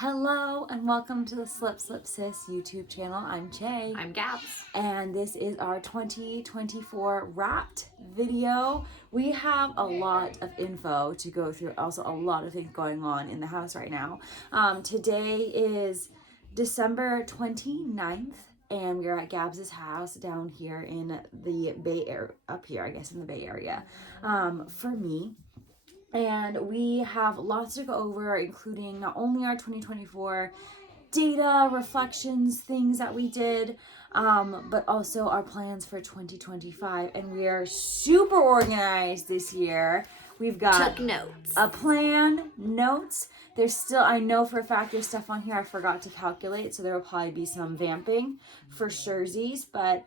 Hello and welcome to the Slip Sis YouTube channel. I'm Che. I'm Gabs. And this is our 2024 wrapped video. We have a lot of info to go through, also a lot of things going on in the house right now. Today is December 29th and we're at Gabs's house down here in the Bay Area, up here I guess in the Bay Area, for me. And we have lots to go over, including not only our 2024 data, reflections, things that we did, but also our plans for 2025. And we are super organized this year. We've got Took notes. A plan, notes. There's still, I know for a fact there's stuff on here I forgot to calculate, so there will probably be some vamping for surezies, but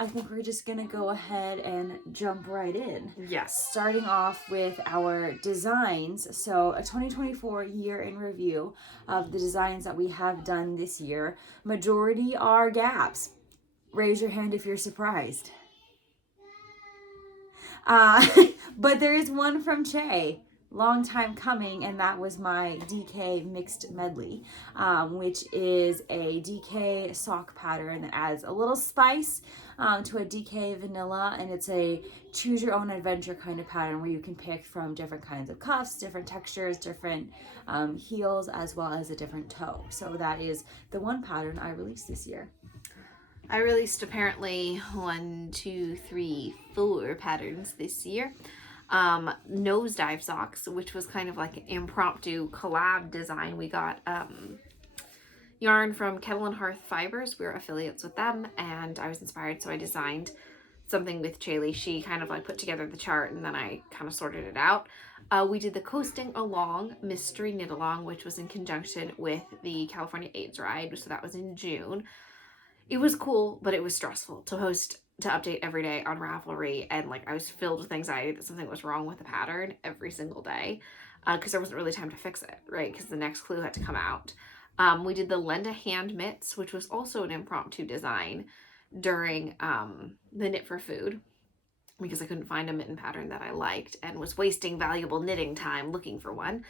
I think we're just going to go ahead and jump right in. Yes. Starting off with our designs. So a 2024 year in review of the designs that we have done this year. Majority are Gabs. Raise your hand if you're surprised. But there is one from Che. Long time coming, and that was my DK mixed medley, which is a DK sock pattern that adds a little spice to a DK vanilla, and it's a choose your own adventure kind of pattern where you can pick from different kinds of cuffs, different textures, different heels, as well as a different toe. So that is the one pattern I released this year. I released apparently 1, 2, 3, 4 patterns this year. Nosedive socks, which was kind of like an impromptu collab design. We got yarn from Kettle and Hearth Fibers. We're affiliates with them, and I was inspired, so I designed something with Chaley. She kind of like put together the chart, and then I kind of sorted it out. We did the Coasting Along Mystery Knit Along, which was in conjunction with the California AIDS Ride, so that was in June. It was cool, but it was stressful to update every day on Ravelry, and like I was filled with anxiety that something was wrong with the pattern every single day because there wasn't really time to fix it, right? Because the next clue had to come out. We did the Lend a Hand mitts, which was also an impromptu design during the Knit for Food, because I couldn't find a mitten pattern that I liked and was wasting valuable knitting time looking for one,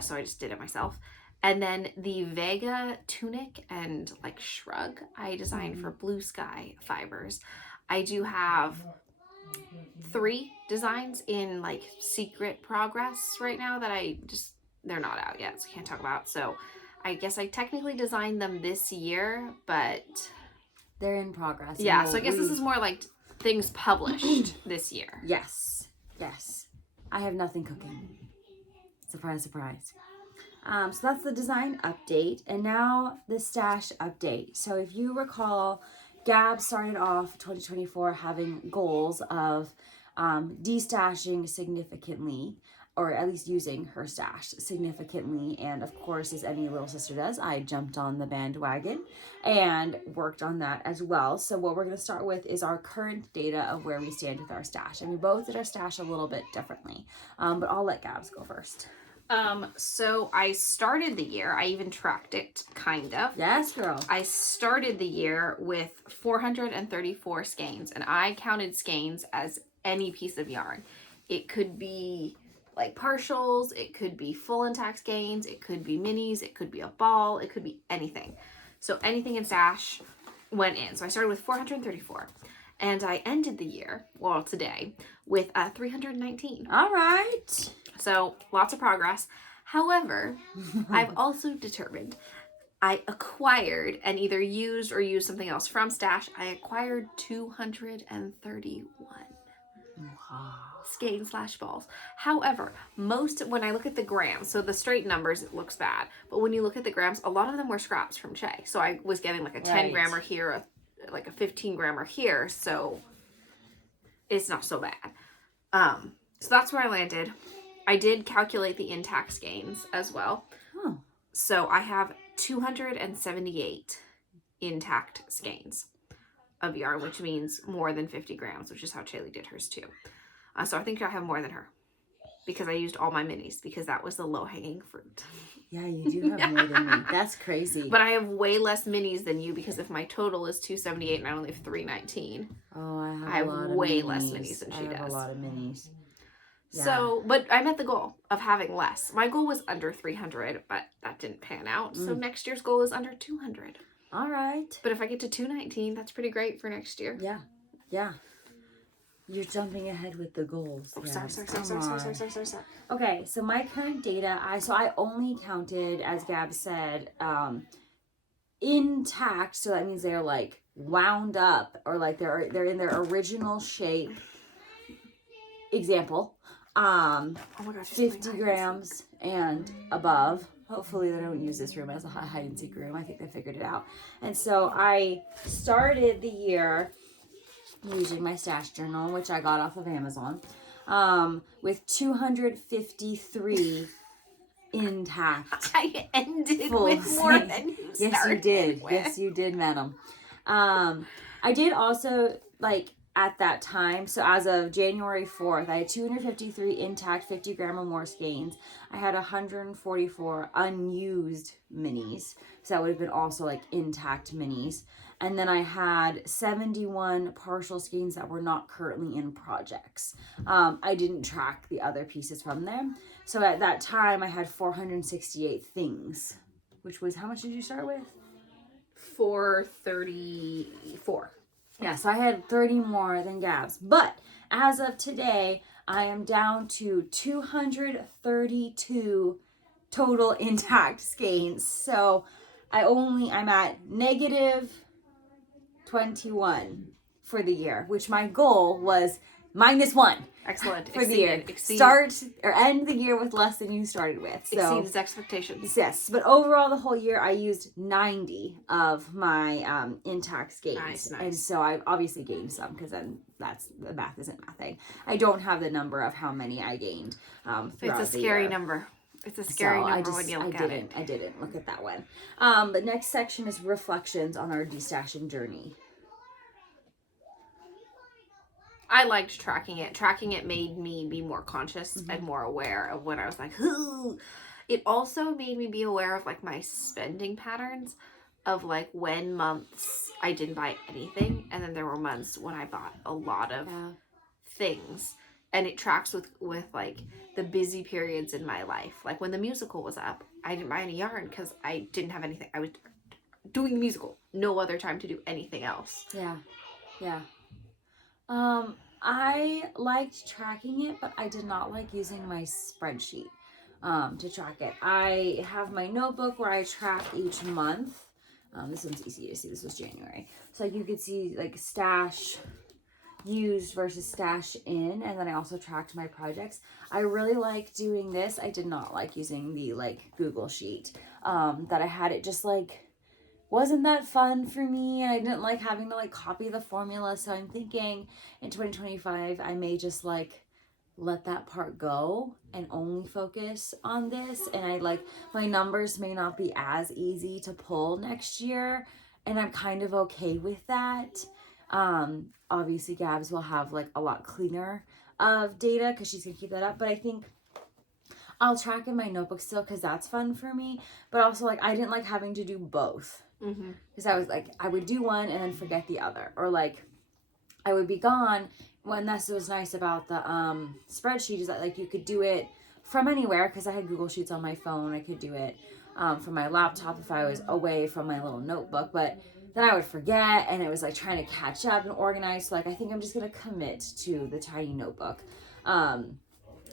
so I just did it myself. And then the Vega tunic and like shrug I designed for Blue Sky Fibers. I do have 3 designs in like secret progress right now that they're not out yet, so I can't talk about. So I guess I technically designed them this year, but they're in progress. Yeah, so I guess this is more like things published this year. Yes. I have nothing cooking. Surprise, surprise. So that's the design update, and now the stash update. So if you recall, Gab started off 2024 having goals of destashing significantly, or at least using her stash significantly. And of course, as any little sister does, I jumped on the bandwagon and worked on that as well. So what we're going to start with is our current data of where we stand with our stash. And we both did our stash a little bit differently, but I'll let Gabs go first. So I started the year, I even tracked it, kind of. Yes, girl. I started the year with 434 skeins, and I counted skeins as any piece of yarn. It could be like partials, it could be full intact skeins, it could be minis, it could be a ball, it could be anything. So anything in stash went in. So I started with 434. And I ended the year, well, today, with 319. All right. So lots of progress. However, I've also determined I acquired and either used or used something else from stash. I acquired 231 skein / balls. However, when I look at the grams, so the straight numbers, it looks bad. But when you look at the grams, a lot of them were scraps from Che. So I was getting like a 10 grammer here, like a 15 grammer here. So it's not so bad. So that's where I landed. I did calculate the intact skeins as well. Oh. So I have 278 intact skeins of yarn, which means more than 50 grams, which is how Chaley did hers too. So I think I have more than her because I used all my minis because that was the low-hanging fruit. Yeah, you do have more than me. That's crazy. But I have way less minis than you because if my total is 278 and I only have 319, I have way less minis than she does. I have a lot of minis. Yeah. So, but I met the goal of having less. My goal was under 300, but that didn't pan out. So next year's goal is under 200. All right. But if I get to 219, that's pretty great for next year. Yeah. Yeah. You're jumping ahead with the goals. Oh, Yeah. sorry. Okay, so my current data, I only counted, as Gab said, intact. So that means they're like wound up, or like they're in their original shape. Example, Oh my gosh, 50 grams and above. Hopefully they don't use this room as a hide and seek room. I think they figured it out. And so I started the year using my stash journal, which I got off of Amazon, with 253 intact. I ended full with more skeins. than you Yes, started you did. with. Yes, you did, madam. I did also, like, at that time, so as of January 4th, I had 253 intact 50 gram or more skeins. I had 144 unused minis. So that would have been also like intact minis. And then I had 71 partial skeins that were not currently in projects. I didn't track the other pieces from them. So at that time, I had 468 things, which was, how much did you start with? 434. Yeah, so I had 30 more than Gab's. But as of today, I am down to 232 total intact skeins. So I'm at negative 21 for the year, which my goal was -1. Excellent. For the year. Start or end the year with less than you started with. So exceeds expectations. yes, but overall the whole year I used 90 of my intact skeins. Nice. And so I've obviously gained some, because then the math isn't mathing. I don't have the number of how many I gained throughout It's a the scary year. number. It's a scary number when you look at it. I didn't look at that one. The next section is reflections on our destashing journey. I liked tracking it. Tracking it made me be more conscious and more aware of when I was like, ooh. It also made me be aware of like my spending patterns, of like when months I didn't buy anything, and then there were months when I bought a lot of things. And it tracks with like the busy periods in my life. Like when the musical was up, I didn't buy any yarn because I didn't have anything. I was doing the musical. No other time to do anything else. Yeah. I liked tracking it, but I did not like using my spreadsheet to track it. I have my notebook where I track each month. This one's easy to see. This was January. So you could see like stash used versus stash in, and then I also tracked my projects. I really like doing this. I did not like using the like Google sheet that I had. It just like wasn't that fun for me, and I didn't like having to like copy the formula. So I'm thinking in 2025 I may just like let that part go and only focus on this. And I like, my numbers may not be as easy to pull next year, and I'm kind of okay with that. Obviously Gabs will have like a lot cleaner of data because she's gonna keep that up, but I think I'll track in my notebook still because that's fun for me. But also like I didn't like having to do both, because I was like, I would do one and then forget the other, or like I would be gone. When this was nice about the spreadsheet is that like you could do it from anywhere, because I had Google Sheets on my phone. I could do it from my laptop if I was away from my little notebook, but then I would forget, and it was like trying to catch up and organize. So like I think I'm just gonna commit to the tiny notebook, and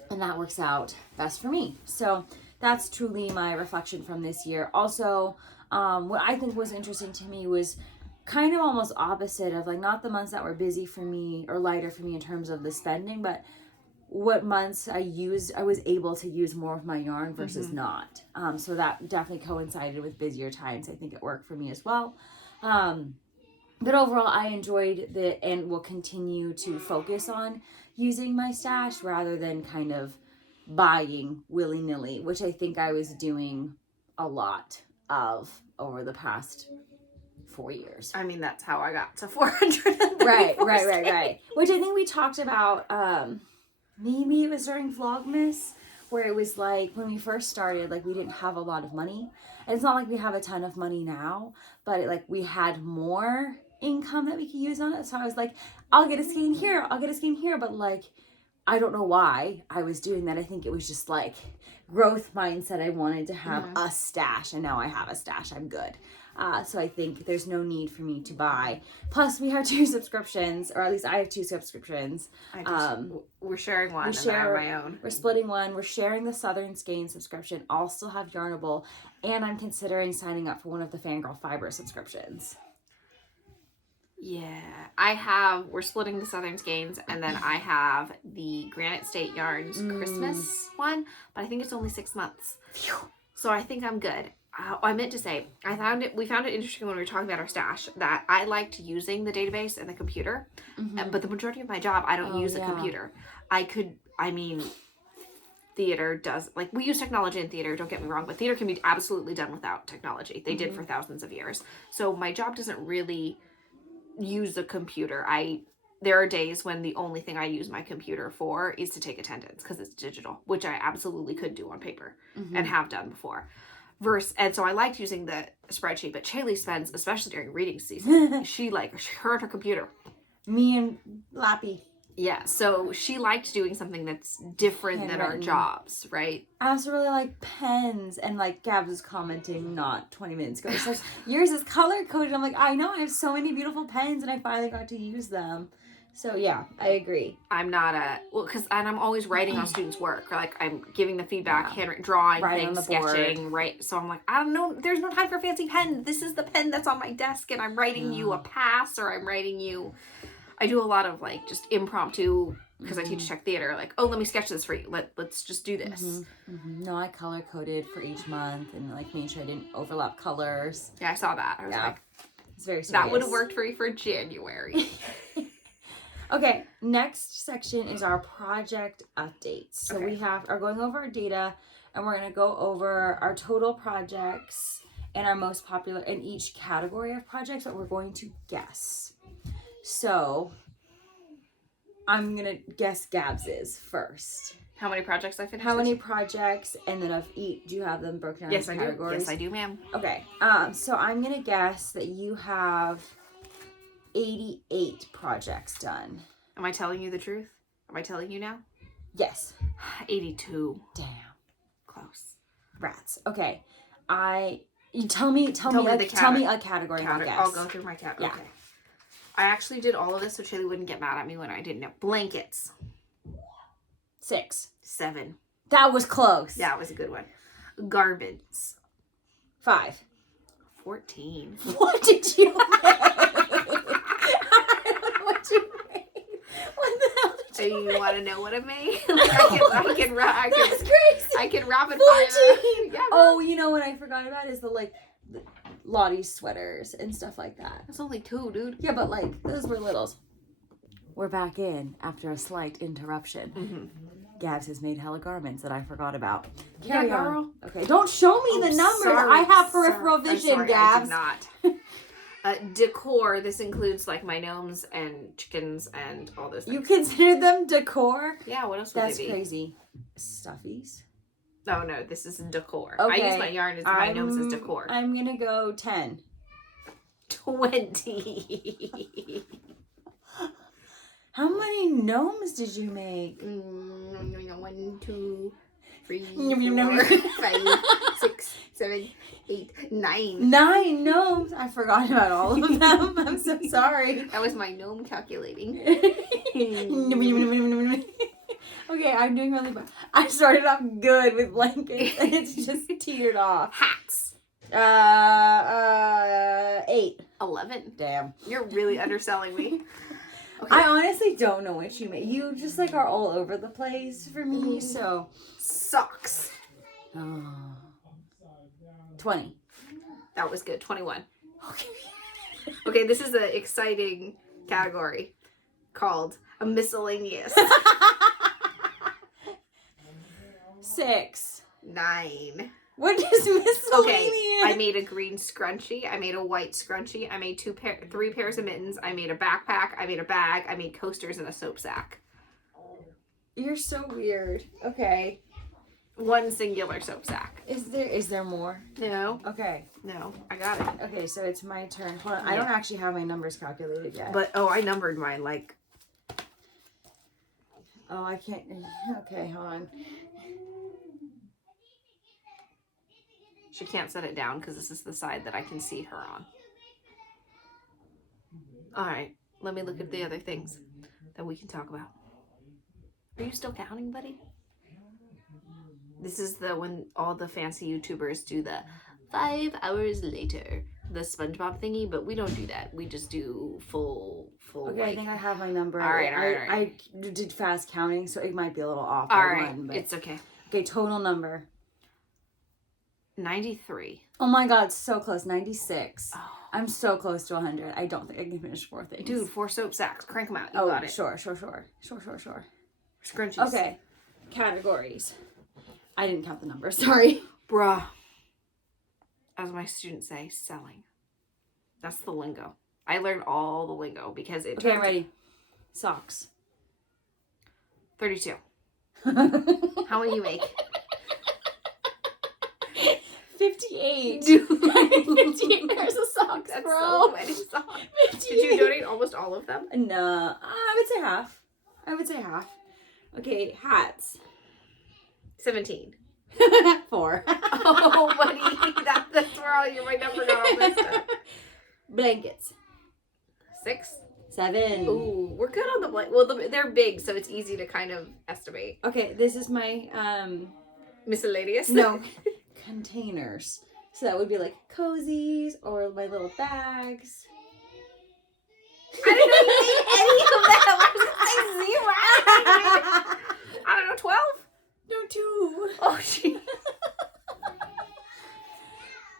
that works out best for me. So that's truly my reflection from this year. Also, what I think was interesting to me was kind of almost opposite of like not the months that were busy for me or lighter for me in terms of the spending, but what months I was able to use more of my yarn versus not. So that definitely coincided with busier times. I think it worked for me as well. But overall, I enjoyed and will continue to focus on using my stash rather than kind of buying willy-nilly, which I think I was doing a lot of over the past 4 years. I mean, that's how I got to 400. Right. Which I think we talked about, maybe it was during Vlogmas, where it was like when we first started, like we didn't have a lot of money. And it's not like we have a ton of money now, but like we had more income that we could use on it. So I was like, I'll get a skein here, but like I don't know why I was doing that. I think it was just like growth mindset. I wanted to have a stash, and now I have a stash. I'm good. So I think there's no need for me to buy. Plus, we have 2 subscriptions, or at least I have 2 subscriptions. We're sharing one, and I have my own. We're splitting one. We're sharing the Southern Skein subscription. I'll still have Yarnable, and I'm considering signing up for one of the Fangirl Fiber subscriptions. Yeah, we're splitting the Southern Skeins, and then I have the Granite State Yarns Christmas one, but I think it's only 6 months. Phew. So I think I'm good. I meant to say, we found it interesting when we were talking about our stash that I liked using the database and the computer, but the majority of my job, I don't use a computer. Theater does, like, we use technology in theater, don't get me wrong, but theater can be absolutely done without technology. They did for thousands of years. So my job doesn't really use a computer. There are days when the only thing I use my computer for is to take attendance because it's digital, which I absolutely could do on paper and have done before. And so I liked using the spreadsheet, but Chaley spends, especially during reading season, her and her computer. Me and Lappy. Yeah, so she liked doing something that's different than our jobs, right? I also really like pens, and like Gabs was commenting not 20 minutes ago. She's like, yours is color coded. I'm like, I know, I have so many beautiful pens, and I finally got to use them. So yeah, I agree. I'm not and I'm always writing on students' work. Like, I'm giving the feedback, handwritten, drawing things, sketching, right? So I'm like, I don't know, there's no time for fancy pen. This is the pen that's on my desk, and I'm writing you a pass, or I'm writing you. I do a lot of like just impromptu, because I teach tech theater. Like, oh, let me sketch this for you. Let's just do this. No, I color coded for each month and like made sure I didn't overlap colors. Yeah, I saw that. I was like, it's very serious. That would have worked for me for January. Okay, next section is our project updates. So we are going over our data, and we're going to go over our total projects and our most popular in each category of projects that we're going to guess. So I'm going to guess Gabs's first. How many projects I finished? How many projects, and then of each, do you have them broken down into categories? Yes, I do, ma'am. Okay, so I'm going to guess that you have 88 projects done. Am I telling you the truth? Am I telling you now? Yes. 82. Damn. Close. Rats. Okay. Tell me a category. I'll go through my category. Yeah. Okay. I actually did all of this so Chaley wouldn't get mad at me when I didn't know. Blankets. 6. 7. That was close. Yeah, it was a good one. Garments. 5. 14. What did you make? I don't know what you made. What the hell did you make? You want to know what I made? That's crazy. I can rapid 14. fire. Yeah. Oh, you know what I forgot about is the Lottie's sweaters and stuff like that. That's only 2, dude. Yeah, but like those were littles. We're back in after a slight interruption. Gabs has made hella garments that I forgot about. Carry on. Girl. Okay, don't show me the numbers. Sorry, I have peripheral vision, Gabs. I did not. Decor. This includes like my gnomes and chickens and all those things. You consider them decor? Yeah. What else would That's they be? crazy. Stuffies. Oh no, this is decor. Okay. I use my yarn as my gnomes as decor. I'm gonna go 10. 20. How many gnomes did you make? 1, 2, 3, 4, 5, 6, 7, 8, 9. 9 gnomes. I forgot about all of them. I'm so sorry. That was my gnome calculating. Okay, I'm doing really bad. I started off good with blankets, and it's just teetered off. Hats. 8. 11. Damn. You're really underselling me. Okay. I honestly don't know what you made. You just like are all over the place for me, so. Socks. 20. That was good. 21. Okay. Okay, this is an exciting category called a miscellaneous. 6. 9. What is miscellaneous? Okay, I made a green scrunchie. I made a white scrunchie. I made 3 pairs of mittens. I made a backpack. I made a bag. I made coasters and a soap sack. You're so weird. Okay. 1 singular soap sack. Is there more? No. Okay. No, I got it. Okay, so it's my turn. Hold on. I don't actually have my numbers calculated yet. But, I numbered mine, like... Oh, I can't. Okay, hold on. She can't set it down because this is the side that I can see her on. All right, let me look at the other things that we can talk about. Are you still counting, buddy? This is when all the fancy YouTubers do the 5 hours later, the SpongeBob thingy, but we don't do that. We just do full. Okay, like, I think I have my number. All right. I did fast counting, so it might be a little off. All by right, one, but... it's okay. Okay, total number. 93. Oh my God, so close. 96. Oh. I'm so close to 100. I don't think I can finish 4 things. Dude, 4 soap sacks. Crank them out. You got it. Sure. Scrunchies. Okay, categories. I didn't count the numbers. Sorry. Bruh. As my students say, selling. That's the lingo. I learned all the lingo because it. Okay, I'm ready. Socks. 32. How many you make? 58. Dude. 58 pairs of socks, That's bro. so many socks. 58. Did you donate almost all of them? No, I would say half. Okay, hats. 17. 4. Oh, buddy. That's where all my number got all messed up. Blankets. 6. 7. Ooh, we're good on the blanket. Well, they're big, so it's easy to kind of estimate. Okay, this is my Miscellaneous? no containers. So that would be like Cozies or my little bags. I didn't know you made any of that. I was like 0. I don't know, 12? No, 2. Oh, gee.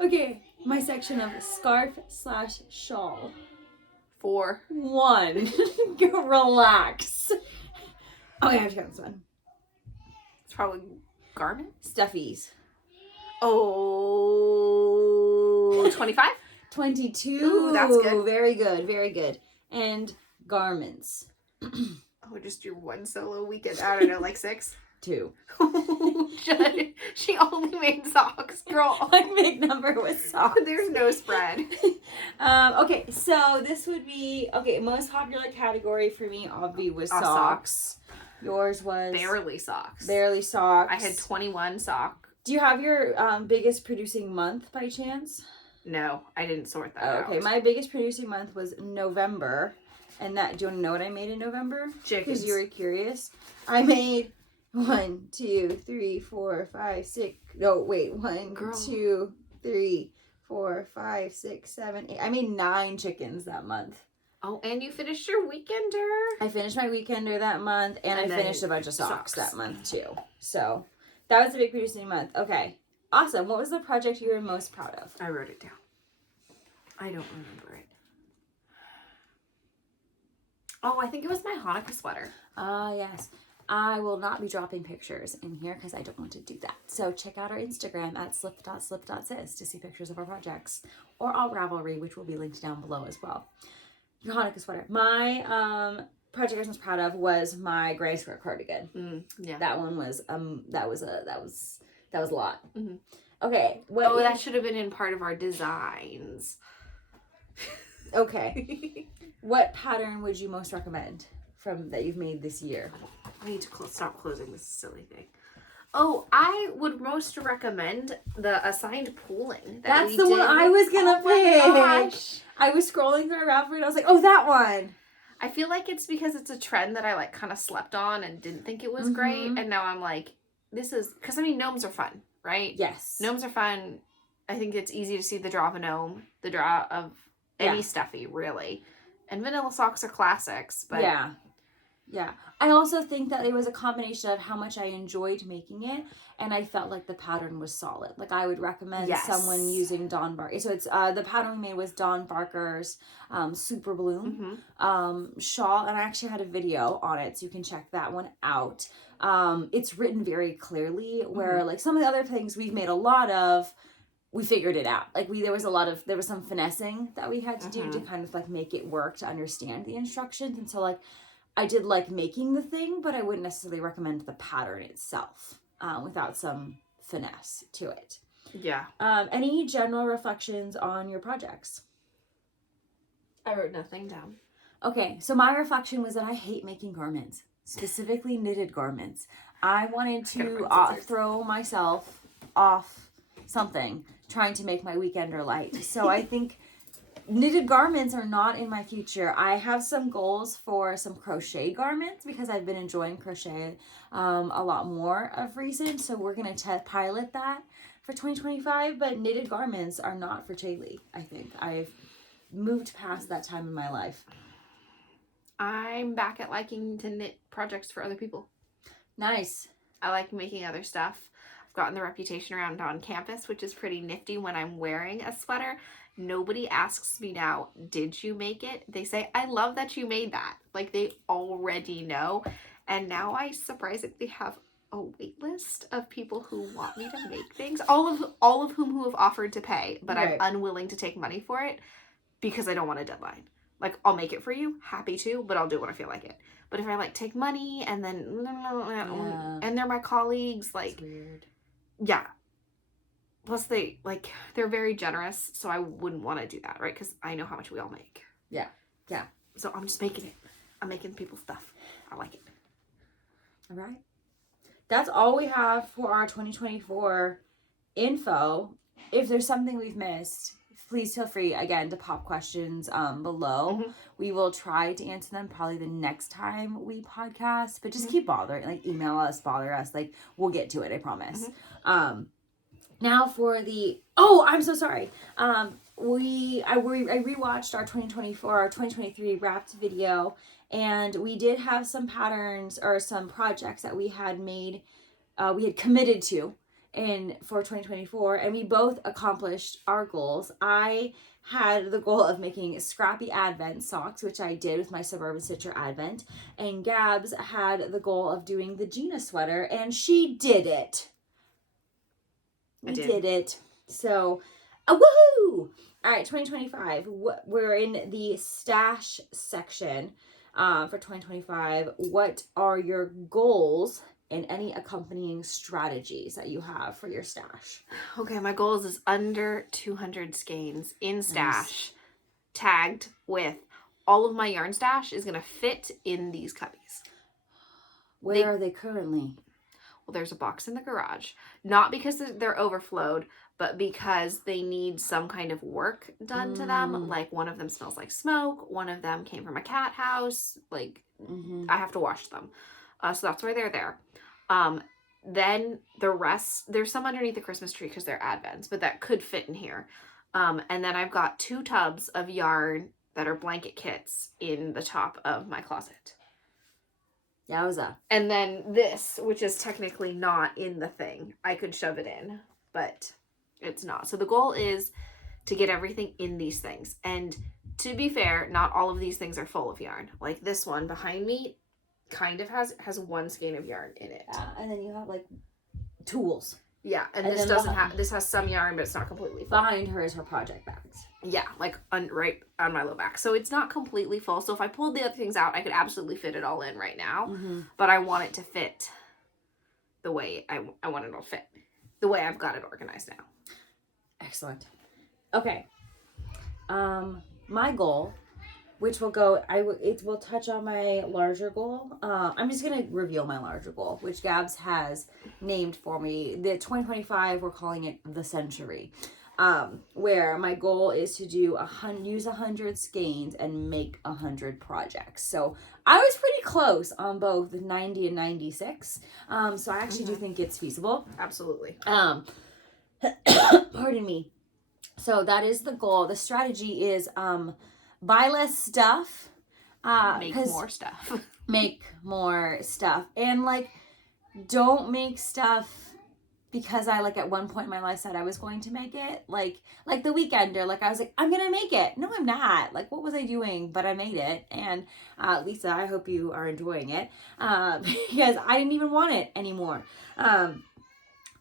Okay, my section of scarf/shawl. 4. 1. Relax. Okay, I have to count this one. It's probably garment. Stuffies. Oh, 25? 22. Ooh, that's good. Very good. And garments. Oh, just your one solo weekend. I don't know, like 6? 2. She only made socks, girl. My big number was socks. There's no spread. Okay, so this would be most popular category for me obviously was socks. Yours was Barely socks. Barely socks. I had 21 sock. Do you have your biggest producing month by chance? No, I didn't sort that out. Okay, my biggest producing month was November. And do you want to know what I made in November? Chickens. Because you were curious. I made 1, 2, 3, 4, 5, 6. No, wait. 1, Girl. 2, 3, 4, 5, 6, 7, 8. I made 9 chickens that month. Oh, and you finished your weekender? I finished my weekender that month, and I finished a bunch of socks that month too. So that was a big producing month. Okay, awesome. What was the project you were most proud of? I wrote it down. I don't remember it. Oh, I think it was my Hanukkah sweater. Yes. I will not be dropping pictures in here because I don't want to do that. So check out our Instagram at slip.slip.sis to see pictures of our projects, or our Ravelry, which will be linked down below as well. Your Hanukkah sweater. My project I was most proud of was my gray square cardigan. Yeah. That one was that was a lot. Mm-hmm. Okay. That should have been in part of our designs. Okay. What pattern would you most recommend from that you've made this year? I need to stop closing this silly thing. Oh, I would most recommend the assigned pooling. That's the one I was gonna pick. Gosh. I was scrolling through Ravelry and I was like, oh, that one. I feel like it's because it's a trend that I like kind of slept on and didn't think it was great. And now I'm like, this is, because I mean, gnomes are fun, right? Yes. Gnomes are fun. I think it's easy to see the draw of a gnome, the draw of any stuffy, really. And vanilla socks are classics, but yeah. I also think that it was a combination of how much I enjoyed making it, and I felt like the pattern was solid. Like I would recommend someone using Don Barker. So it's the pattern we made was Don Barker's Super Bloom shawl, and I actually had a video on it, so you can check that one out. It's written very clearly, where like some of the other things we've made a lot of, we figured it out. Like there was some finessing that we had to do to kind of like make it work, to understand the instructions. And so like I did like making the thing, but I wouldn't necessarily recommend the pattern itself without some finesse to it. Yeah. Any general reflections on your projects? I wrote nothing down. Okay, so my reflection was that I hate making garments. specifically knitted garments. I wanted to throw myself off something, trying to make my weekender light. So I think knitted garments are not in my future. I have some goals for some crochet garments because I've been enjoying crochet a lot more of recent. So we're going to pilot that for 2025. But knitted garments are not for Chaylee, I think. I've moved past that time in my life. I'm back at liking to knit projects for other people. Nice. I like making other stuff. I've gotten the reputation around on campus, which is pretty nifty when I'm wearing a sweater. Nobody asks me now, did you make it? They say, I love that you made that. Like, they already know. And now I surprisingly have a wait list of people who want me to make things. All of whom who have offered to pay, but right. I'm unwilling to take money for it because I don't want a deadline. Like, I'll make it for you, happy to, but I'll do it when I feel like it. But if I, like, take money and then, and they're my colleagues, like, that's weird. Yeah. Plus, they're very generous, so I wouldn't want to do that, right? Because I know how much we all make. Yeah. Yeah. So I'm just making it. I'm making people stuff. I like it. All right. That's all we have for our 2024 info. If there's something we've missed, please feel free, again, to pop questions below. Mm-hmm. We will try to answer them probably the next time we podcast, but just keep bothering. Like, email us, bother us. Like, we'll get to it, I promise. Mm-hmm. Now for the... Oh, I'm so sorry. I rewatched our 2023 wrapped video, and we did have some patterns or some projects that we had made, we had committed to for 2024, and we both accomplished our goals. I had the goal of making scrappy Advent socks, which I did with my Suburban Stitcher Advent, and Gabs had the goal of doing the Gina sweater, and she did it. We did it. So, woohoo! All right, 2025. We're in the stash section for 2025. What are your goals and any accompanying strategies that you have for your stash? Okay, my goals is under 200 skeins in stash, tagged with all of my yarn stash is going to fit in these cubbies. Where are they currently? Well, there's a box in the garage. Not because they're overflowed, but because they need some kind of work done to them. Like, one of them smells like smoke. One of them came from a cat house. Like, I have to wash them. So that's why they're there. Then the rest, there's some underneath the Christmas tree because they're Advents, but that could fit in here. And then I've got 2 tubs of yarn that are blanket kits in the top of my closet. Yowza. And then this, which is technically not in the thing. I could shove it in, but it's not. So the goal is to get everything in these things. And to be fair, not all of these things are full of yarn. Like this one behind me kind of has 1 skein of yarn in it. And then you have like tools. Yeah, and this doesn't have, this has some yarn, but it's not completely full. Behind her is her project bags. Yeah, like right on my low back. So it's not completely full. So if I pulled the other things out, I could absolutely fit it all in right now. But I want it to fit the way I want it to fit. The way I've got it organized now. Excellent. Okay. My goal, which will go, it will touch on my larger goal. I'm just going to reveal my larger goal, which Gabs has named for me. The 2025, we're calling it the century. Where my goal is to use 100 skeins and make 100 projects. So I was pretty close on both the 90 and 96. So I actually do think it's feasible. Absolutely. Pardon me. So that is the goal. The strategy is buy less stuff. Make more stuff. Make more stuff. And like, don't make stuff because I, like, at one point in my life said I was going to make it. Like the Weekender. Like, I was like, I'm going to make it. No, I'm not. Like, what was I doing? But I made it. And Lisa, I hope you are enjoying it. Because I didn't even want it anymore.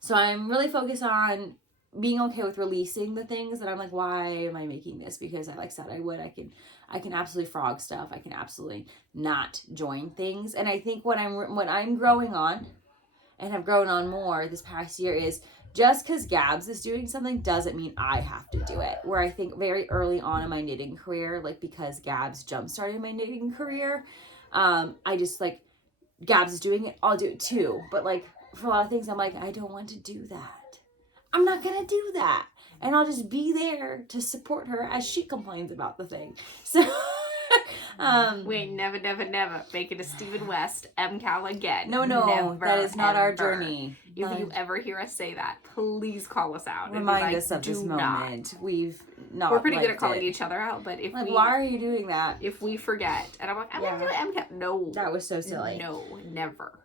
So I'm really focused on being okay with releasing the things that I'm like, why am I making this? Because I said I would. I can absolutely frog stuff. I can absolutely not join things. And I think what I'm growing on, and have grown on more this past year, is just because Gabs is doing something doesn't mean I have to do it. Where I think very early on in my knitting career, like because Gabs jump started my knitting career, I just like Gabs is doing it, I'll do it too. But like for a lot of things, I'm like, I don't want to do that. I'm not gonna do that. And I'll just be there to support her as she complains about the thing. So we ain't never make it a Stephen West MCAL again. No, never, that is not our ever. journey. If you ever hear us say that, please call us out. Remind us of this moment. We're pretty good at calling each other out, but if why are you doing that? If we forget, and I'm like, I'm gonna do an MCAL. No, that was so silly. No, never.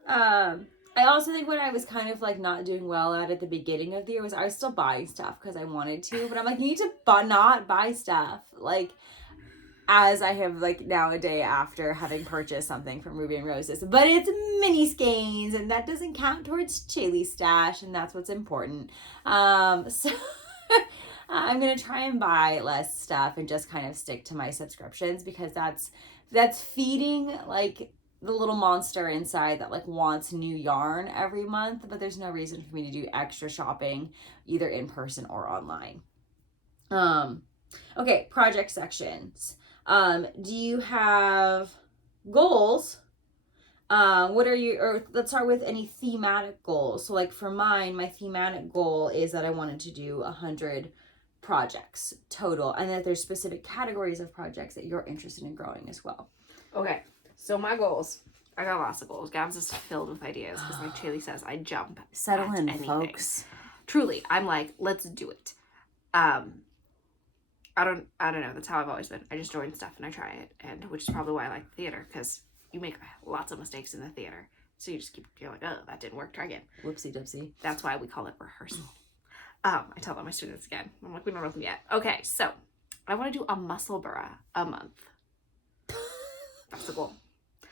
I also think what I was kind of like not doing well at the beginning of the year was I was still buying stuff because I wanted to, but I'm like, you need to not buy stuff. Like, as I have like now a day after having purchased something from Ruby and Roses, but it's mini skeins and that doesn't count towards chili stash, and that's what's important. So I'm gonna try and buy less stuff and just kind of stick to my subscriptions, because that's feeding like the little monster inside that like wants new yarn every month, but there's no reason for me to do extra shopping either in person or online. Okay, project sections. Do you have goals? What are you, or let's start with any thematic goals. So like for mine, my thematic goal is that I wanted to do 100 projects total, and that there's specific categories of projects that you're interested in growing as well. Okay. So my goals, I got lots of goals. Gabs is filled with ideas because like Chaley says, I jump. Settle in, anything. folks. Truly, I'm like, let's do it. I don't know. That's how I've always been. I just join stuff and I try it, and which is probably why I like theater, because you make lots of mistakes in the theater. So you just you're like, oh, that didn't work. Try again. Whoopsie dipsy. That's why we call it rehearsal. I tell that to my students again. I'm like, we don't know them yet. Okay, so I want to do a muscle bra a month. That's the goal.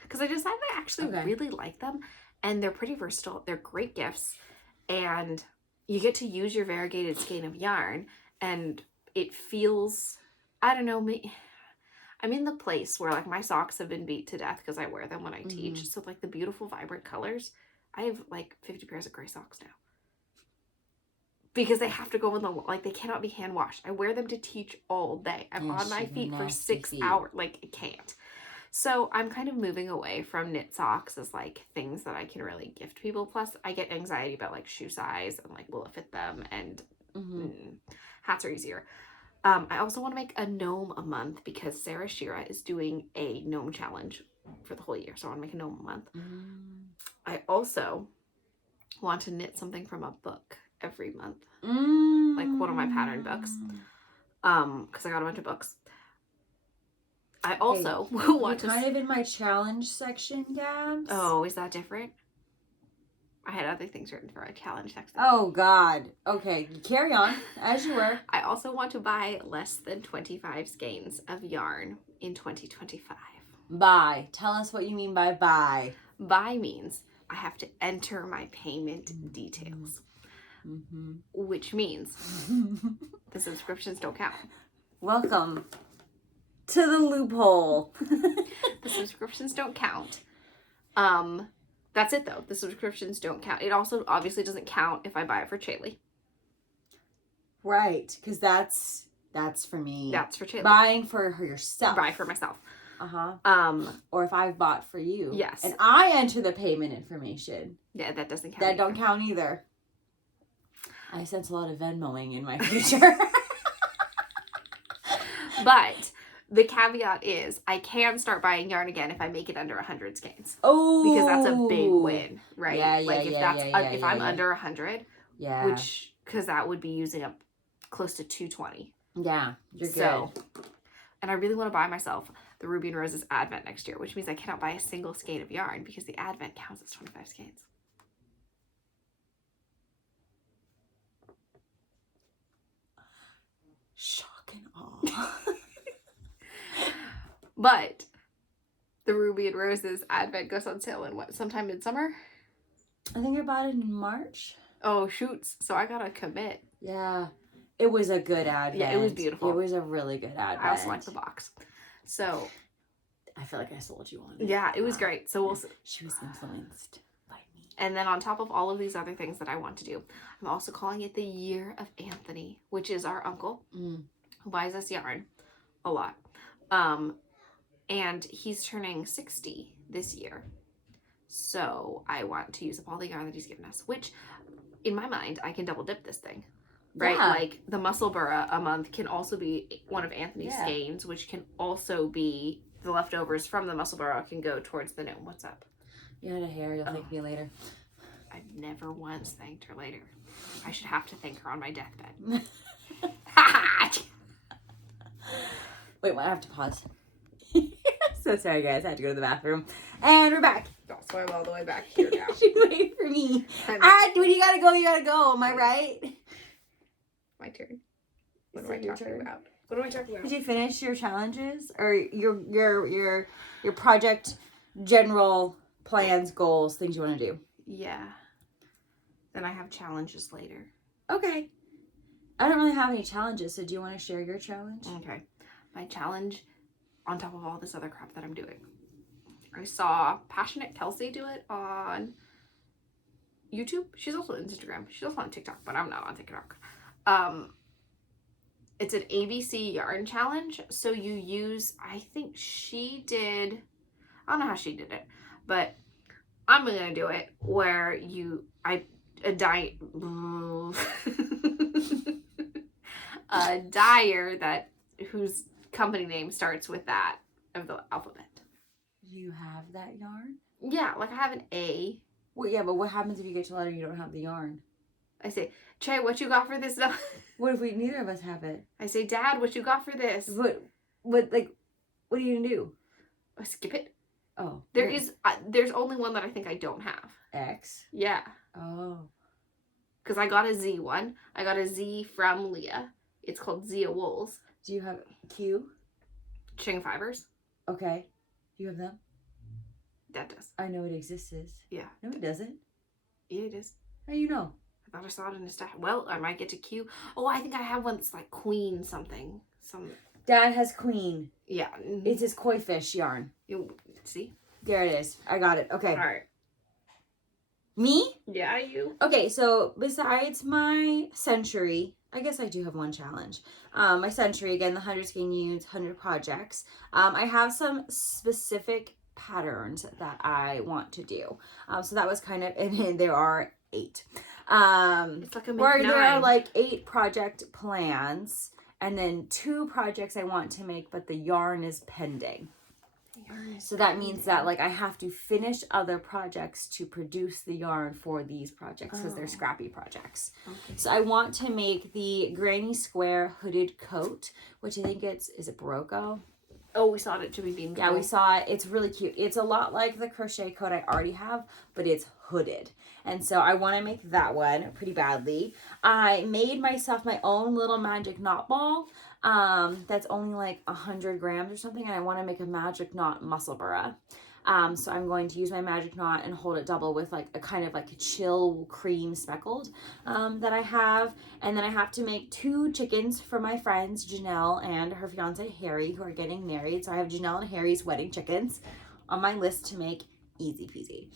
Because I decided I actually really like them, and they're pretty versatile. They're great gifts, and you get to use your variegated skein of yarn, and it feels, I don't know, I'm in the place where like my socks have been beat to death because I wear them when I teach. So like the beautiful vibrant colors, I have like 50 pairs of gray socks now. Because they have to go in the, like they cannot be hand washed. I wear them to teach all day. I'm on my feet for 6 hours. Like I can't. So I'm kind of moving away from knit socks as like things that I can really gift people. Plus I get anxiety about like shoe size and like will it fit them, and hats are easier. I also want to make a gnome a month because Sarah Shira is doing a gnome challenge for the whole year. So I want to make a gnome a month. I also want to knit something from a book every month. Like one of my pattern books. Because I got a bunch of books. I also want to... kind of in my challenge section, Gabs. Oh, is that different? I had other things written for a challenge section. Oh, God. Okay, carry on, as you were. I also want to buy less than 25 skeins of yarn in 2025. Buy. Tell us what you mean by buy. Buy means I have to enter my payment details. Which means the subscriptions don't count. Welcome to the loophole. The subscriptions don't count. That's it though. The subscriptions don't count. It also obviously doesn't count if I buy it for Chaley. Right, because that's for me. That's for Chaley. Buying for her yourself. Buy for myself. Or if I've bought for you. Yes. And I enter the payment information. Yeah, that doesn't count. That don't count either. I sense a lot of Venmoing in my future. But the caveat is I can start buying yarn again if I make it under 100 skeins. Oh, because that's a big win, right? Yeah, like if I'm under 100, yeah, which because that would be using up close to 220. Yeah, you're good. And I really want to buy myself the Ruby and Roses Advent next year, which means I cannot buy a single skein of yarn because the Advent counts as 25 skeins. Shock and awe. But the Ruby and Roses Advent goes on sale in what, sometime in summer? I think I bought it in March. Oh, shoots. So I gotta commit. Yeah. It was a good Advent. Yeah, it was beautiful. It was a really good Advent. I also like the box. So I feel like I sold you on it. Yeah, it was great. So we'll see. She was influenced by me. And then on top of all of these other things that I want to do, I'm also calling it the Year of Anthony, which is our uncle who buys us yarn a lot. And he's turning 60 this year. So I want to use up all the yarn that he's given us, which in my mind, I can double dip this thing. Right? Yeah. Like the Musselburgh a month can also be one of Anthony's skeins, which can also be the leftovers from the Musselburgh can go towards the gnome. What's up? You had a hair. You'll thank me later. I've never once thanked her later. I should have to thank her on my deathbed. Wait, I have to pause. So sorry, guys. I had to go to the bathroom. And we're back. So I'm all the way back here now. She's waiting for me. When you gotta go, you gotta go. Am I right? My turn. What am I talking about? What are we talking about? Did you finish your challenges or your project general plans, goals, things you want to do? Yeah. Then I have challenges later. Okay. I don't really have any challenges, so do you want to share your challenge? Okay. My challenge, on top of all this other crap that I'm doing, I saw Passionate Kelsey do it on YouTube. She's also on Instagram. She's also on TikTok, but I'm not on TikTok. It's an ABC yarn challenge. So you use, I think she did, I don't know how she did it, but I'm going to do it where a dyer whose company name starts with that of the alphabet. Do you have that yarn? Yeah, like I have an A. Well, yeah, but what happens if you get to a letter and you don't have the yarn? I say, Che, what you got for this? What if neither of us have it? I say, Dad, what you got for this? But like, what are you gonna do? I skip it. Oh. There's only one that I think I don't have. X? Yeah. Oh. Because I got a Z one. I got a Z from Leah. It's called Zia Wools. Do you have Q? Ching Fibers. Okay. Do you have them? That does. I know it exists. Yeah. No, it doesn't. Yeah, it is. How do you know? I thought I saw it in a stash. Well, I might get to Q. Oh, I think I have one that's like Queen something. Dad has Queen. Yeah. It's his koi fish yarn. See? There it is. I got it. Okay. All right. Me? Yeah, you. Okay, so besides my century, I guess I do have one challenge. My century, again, the 100 skein units, 100 projects. I have some specific patterns that I want to do. So that was kind of, and there are 8. It's like a where there are like 8 project plans, and then 2 projects I want to make, but the yarn is pending. So that means that like I have to finish other projects to produce the yarn for these projects because they're scrappy projects. Okay. So I want to make the granny square hooded coat, which I think is it Barocco? Oh, we saw it at Jimmy Bean. Yeah, we saw it. It's really cute. It's a lot like the crochet coat I already have, but it's hooded. And so I want to make that one pretty badly. I made myself my own little magic knot ball. That's only like 100 grams or something. And I want to make a magic knot Musselburgh. So I'm going to use my magic knot and hold it double with like a kind of like a chill cream speckled that I have. And then I have to make 2 chickens for my friends, Janelle and her fiance, Harry, who are getting married. So I have Janelle and Harry's wedding chickens on my list to make. Easy peasy.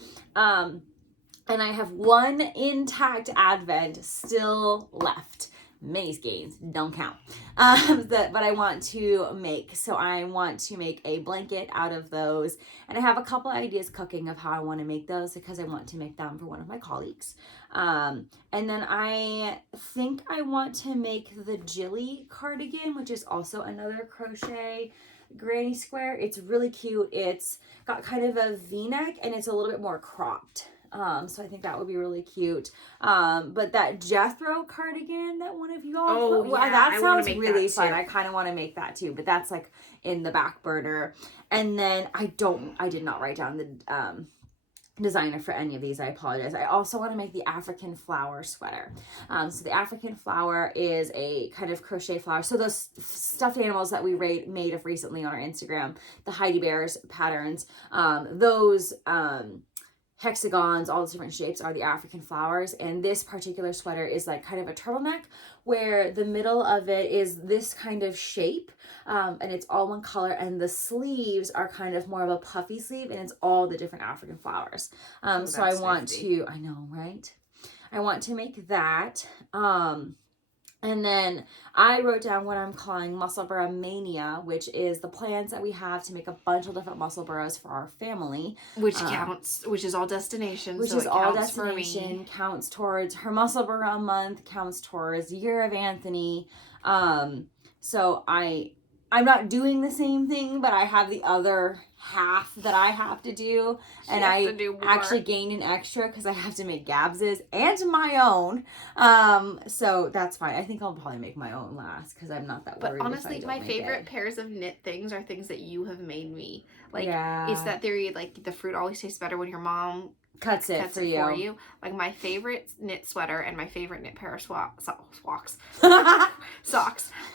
And I have 1 intact advent still left. Mini skeins don't count. But I want to make. So I want to make a blanket out of those. And I have a couple ideas cooking of how I want to make those because I want to make them for one of my colleagues. And then I think I want to make the Jilly cardigan, which is also another crochet granny square. It's really cute. It's got kind of a V-neck and it's a little bit more cropped. So I think that would be really cute. But that Jethro cardigan that one of y'all that sounds really fun. I kind of want to make that too, but that's like in the back burner. And then I did not write down the designer for any of these. I apologize. I also want to make the African flower sweater. So the African flower is a kind of crochet flower. So those stuffed animals that we made of recently on our Instagram, the Heidi Bears patterns, those hexagons, all the different shapes are the African flowers. And this particular sweater is like kind of a turtleneck where the middle of it is this kind of shape. And it's all one color, and the sleeves are kind of more of a puffy sleeve, and it's all the different African flowers. So I want to, I know, right? I want to make that. And then I wrote down what I'm calling Muscle Burrow Mania, which is the plans that we have to make a bunch of different muscle burrows for our family. Which counts, which is all destination. Which so is it all counts destination, counts towards her Muscle Burrow month, counts towards Year of Anthony. So I'm not doing the same thing, but I have the other half that I have to do. And I actually gained an extra because I have to make Gabs's and my own. So that's fine. I think I'll probably make my own last because I'm not that worried. But honestly, my favorite pairs of knit things are things that you have made me. Like, it's that theory, like, the fruit always tastes better when your mom cuts it for you. Like, my favorite knit sweater and my favorite knit pair of socks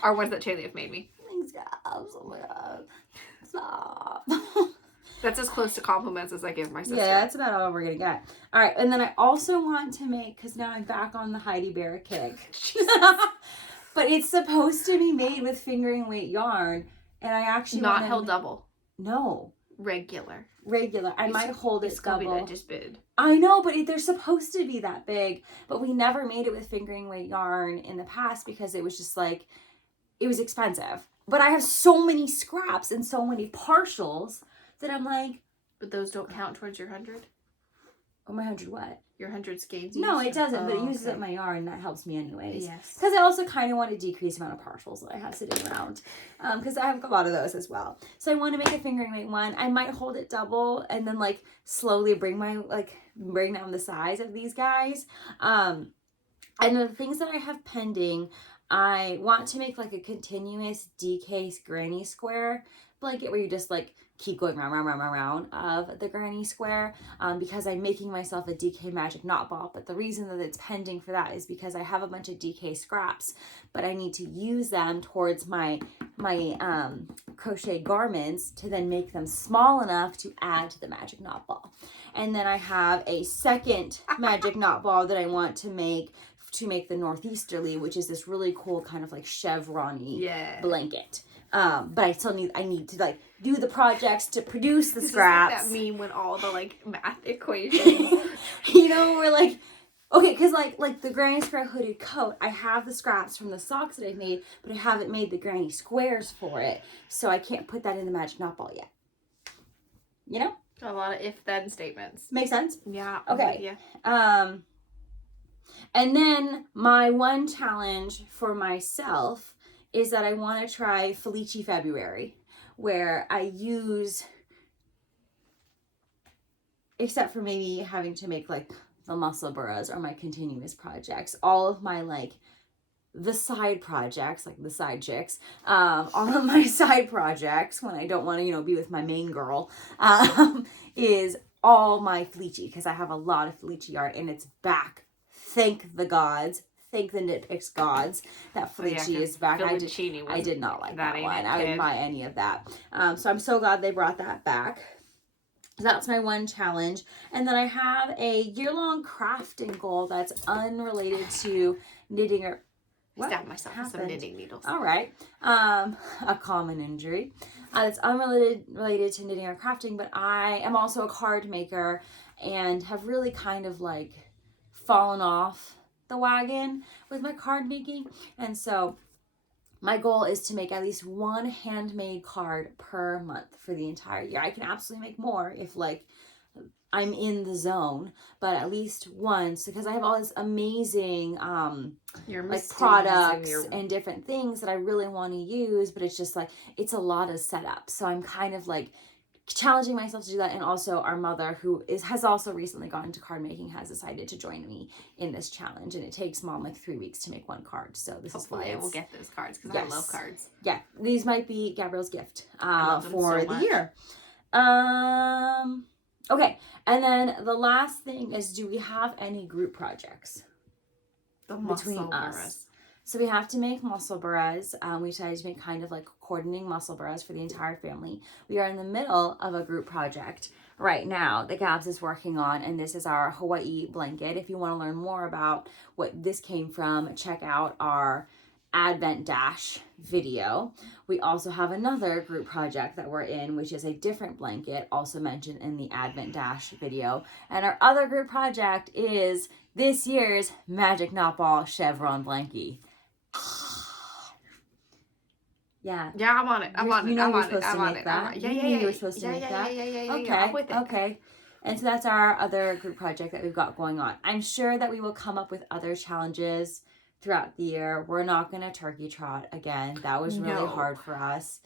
are ones that Taylor have made me. Thanks, Gabs. Oh my God. Stop. That's as close to compliments as I give my sister. Yeah, that's about all we're going to get. All right. And then I also want to make, because now I'm back on the Heidi Bear kick. But it's supposed to be made with fingering weight yarn. And I actually not held double. No. Regular. I might hold it double. It's that just big. I know, but they're supposed to be that big. But we never made it with fingering weight yarn in the past because it was just like, it was expensive. But I have so many scraps and so many partials that I'm like... But those don't count towards your 100? Oh, my 100 what? Your 100 skeins? No, it doesn't, but it uses up my yarn. That helps me anyways. Yes. Because I also kind of want to decrease the amount of partials that I have sitting around. Because I have a lot of those as well. So I want to make a fingering weight one. I might hold it double and then like slowly bring down the size of these guys. And the things that I have pending, I want to make like a continuous DK granny square blanket where you just like keep going round of the granny square because I'm making myself a DK magic knot ball. But the reason that it's pending for that is because I have a bunch of DK scraps, but I need to use them towards my crochet garments to then make them small enough to add to the magic knot ball. And then I have a second magic knot ball that I want to make the northeasterly, which is this really cool kind of like chevron-y blanket. But I need to like do the projects to produce the scraps. Is like that meme when all the like math equations. We're like, okay, because like the granny square hooded coat, I have the scraps from the socks that I've made, but I haven't made the granny squares for it, so I can't put that in the magic knot ball yet. A lot of if-then statements. Make sense? Yeah. Okay. Yeah. And then my one challenge for myself is that I want to try Felici February, where I use, except for maybe having to make like the muscle burrows or my continuous projects, all of my like the side projects, like the side chicks, all of my side projects when I don't want to, be with my main girl, is all my Felici, because I have a lot of Felici art and it's back. Thank the gods. Thank the Knit Picks gods that Felici is back. I did not like that one. I didn't buy any of that. So I'm so glad they brought that back. So that's my one challenge. And then I have a year-long crafting goal that's unrelated to knitting or... Stabbed myself with some knitting needles. All right. A common injury. It's unrelated to knitting or crafting, but I am also a card maker and have really kind of like fallen off the wagon with my card making. And so my goal is to make at least one handmade card per month for the entire year. I can absolutely make more if like I'm in the zone, but at least once, because I have all this amazing like products and different things that I really want to use, but it's just like it's a lot of setup. So I'm kind of like challenging myself to do that. And also our mother, who has also recently gone into card making, has decided to join me in this challenge, and it takes Mom like 3 weeks to make one card. So this Hopefully is why I will get those cards, because I love cards. Yeah, these might be Gabrielle's gift for the year. Okay, and then the last thing is, do we have any group projects between us? So we have to make muscle burras. We decided to make kind of like coordinating muscle burras for the entire family. We are in the middle of a group project right now that Gabs is working on, and this is our Hawaii blanket. If you want to learn more about what this came from, check out our Advent Dash video. We also have another group project that we're in, which is a different blanket, also mentioned in the Advent Dash video. And our other group project is this year's Magic Knot Ball Chevron Blankie. Yeah. Yeah, I'm on it. I'm on it. You know I'm you're on it. supposed I'm to on make it. I'm that. on it. Yeah, You yeah, knew yeah. you were supposed to Yeah, make yeah, that. yeah, yeah, yeah, yeah. Okay. I'm with it. Okay. And so that's our other group project that we've got going on. I'm sure that we will come up with other challenges throughout the year. We're not going to turkey trot again. That was really No. hard for us.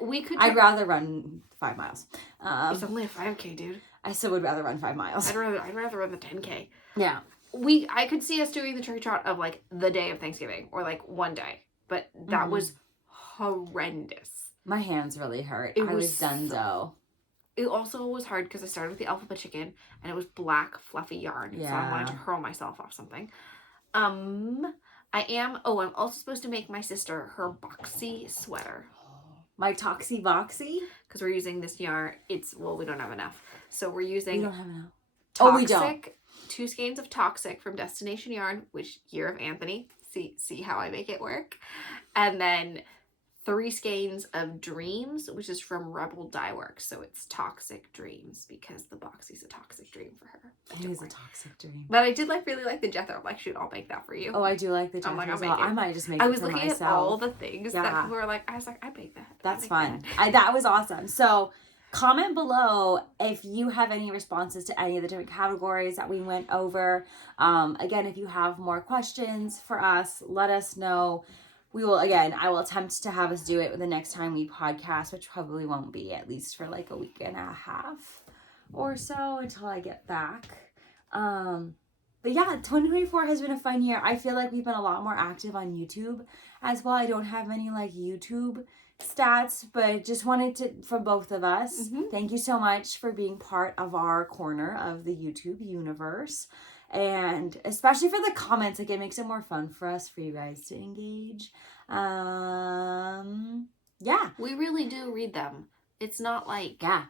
We could. I'd rather run 5 miles. It's only a 5K, dude. I still would rather run 5 miles. I'd rather run the 10K. Yeah. I could see us doing the turkey trot of like the day of Thanksgiving or like one day, but that was horrendous. My hands really hurt. It I was donezo. It also was hard because I started with the alphabet chicken and it was black fluffy yarn. Yeah. So I wanted to hurl myself off something. I'm also supposed to make my sister her boxy sweater. My Toxie Boxy? Because we're using this yarn. We don't have enough. So we're using We don't have enough. Toxic, we don't. 2 skeins of Toxic from Destination Yarn, which Year of Anthony. See how I make it work. And then 3 skeins of Dreams, which is from Rebel Dye Works. So it's Toxic Dreams because the Boxy's a toxic dream for her. It is a toxic dream. But I did really like the Jethro. I'm like, shoot, I'll make that for you. Oh, I do like the Jethro as well. I might just make it for myself. I was looking at all the things that people were like, I was like, I make that. That's fun. That was awesome. So comment below if you have any responses to any of the different categories that we went over. Again, if you have more questions for us, let us know. I will attempt to have us do it the next time we podcast, which probably won't be at least for like a week and a half or so until I get back. But yeah, 2024 has been a fun year. I feel like we've been a lot more active on YouTube as well. I don't have any like YouTube stats, but just wanted to, from both of us, thank you so much for being part of our corner of the YouTube universe. And especially for the comments, like it makes it more fun for us, for you guys to engage. Yeah. We really do read them. It's not like... Yeah.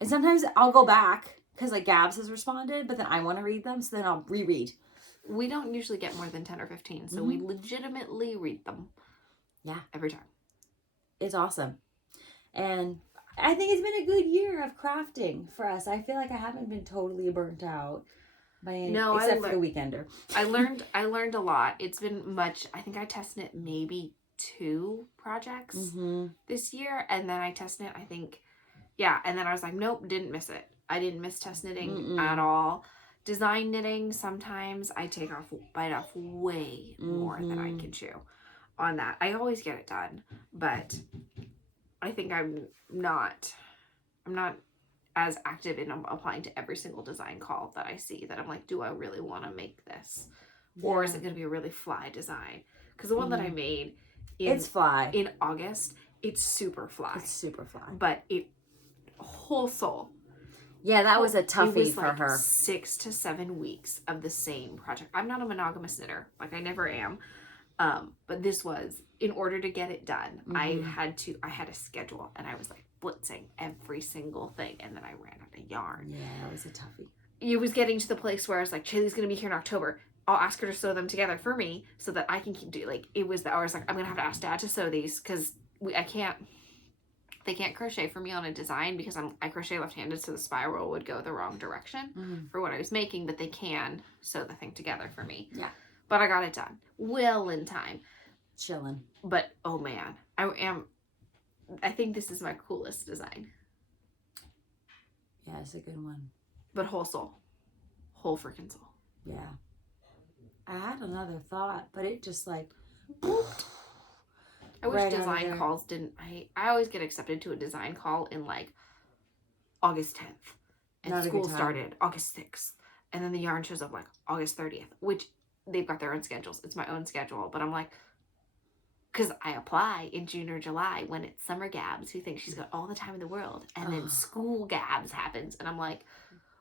And sometimes I'll go back because like Gabs has responded, but then I want to read them, so then I'll reread. We don't usually get more than 10 or 15, so we legitimately read them. Yeah. Every time. It's awesome. And I think it's been a good year of crafting for us. I feel like I haven't been totally burnt out. Except for the weekender. I learned a lot. It's been much. I think I tested it maybe 2 projects this year, and then I tested it. I think, and then I was like, nope, didn't miss it. I didn't miss test knitting at all. Design knitting, sometimes I bite off way more than I can chew on that. I always get it done, but I think I'm not as active in applying to every single design call that I see, that I'm like, do I really want to make this? Yeah. Or is it going to be a really fly design? Because the one that I made it's fly. In August, it's super fly. It's super fly. But whole soul. Yeah, that was a toughie for like her. 6 to 7 weeks of the same project. I'm not a monogamous knitter. Like, I never am. But this was, in order to get it done, I had a schedule, and I was like blitzing every single thing, and then I ran out of yarn. Yeah, that was a toughie. It was getting to the place where I was like, Chaylee's gonna be here in October. I'll ask her to sew them together for me so that I can keep doing, like, it was I was like, I'm gonna have to ask Dad to sew these because they can't crochet for me on a design because I crochet left-handed, so the spiral would go the wrong direction for what I was making, but they can sew the thing together for me. Yeah. But I got it done well in time. Chilling. But oh man, I think this is my coolest design. Yeah, it's a good one. But whole freaking soul. Yeah. I had another thought, but it just like I wish design calls didn't. I always get accepted to a design call in like August 10th, and school started August 6th, and then the yarn shows up like August 30th, which they've got their own schedules. It's my own schedule, but I'm like, because I apply in June or July when it's summer Gabs who thinks she's got all the time in the world, and then school Gabs happens, and I'm like,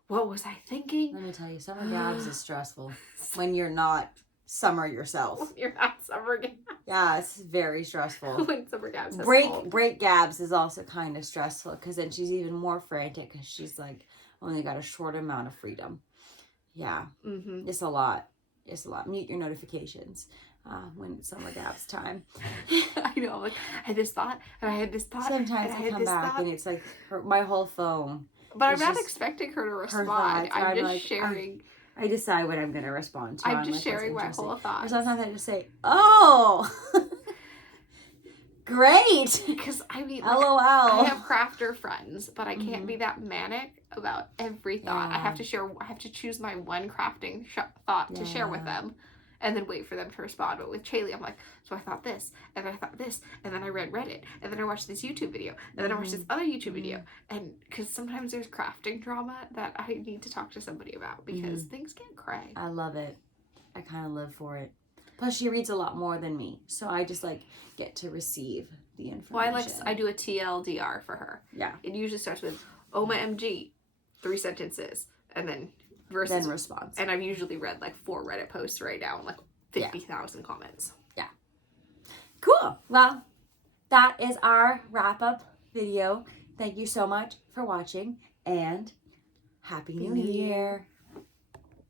what was I thinking? Let me tell you, summer Gabs is stressful when you're not summer yourself. You're not summer Gabs. Yeah, it's very stressful. When summer Gabs has break Gabs is also kind of stressful because then she's even more frantic because she's like only got a short amount of freedom. Yeah, it's a lot. It's a lot. Mute your notifications when it's summer Gabs time. I know. Like, I had this thought, and I had this thought. Sometimes I come back and it's like my whole phone. But I'm not expecting her to respond. I'm just like, sharing. I decide what I'm going to respond to. I'm just sharing my whole thoughts. Or sometimes I just say, oh, great. Because I mean, LOL. I have crafter friends, but I can't be that manic about every thought. Yeah. I have to choose my one crafting thought to share with them, and then wait for them to respond. But with Chaley, I'm like, so I thought this, and then I thought this, and then I read Reddit, and then I watched this YouTube video, and then I watched this other YouTube video, and because sometimes there's crafting drama that I need to talk to somebody about because things get cray. I love it. I kind of live for it. Plus, she reads a lot more than me, so I just like get to receive the information. Well, I do a TLDR for her. Yeah. It usually starts with OMG, 3 sentences, and then versus response. And I've usually read like 4 Reddit posts right now and like 50,000 comments. Yeah. Cool. Well, that is our wrap-up video. Thank you so much for watching, and Happy New Year.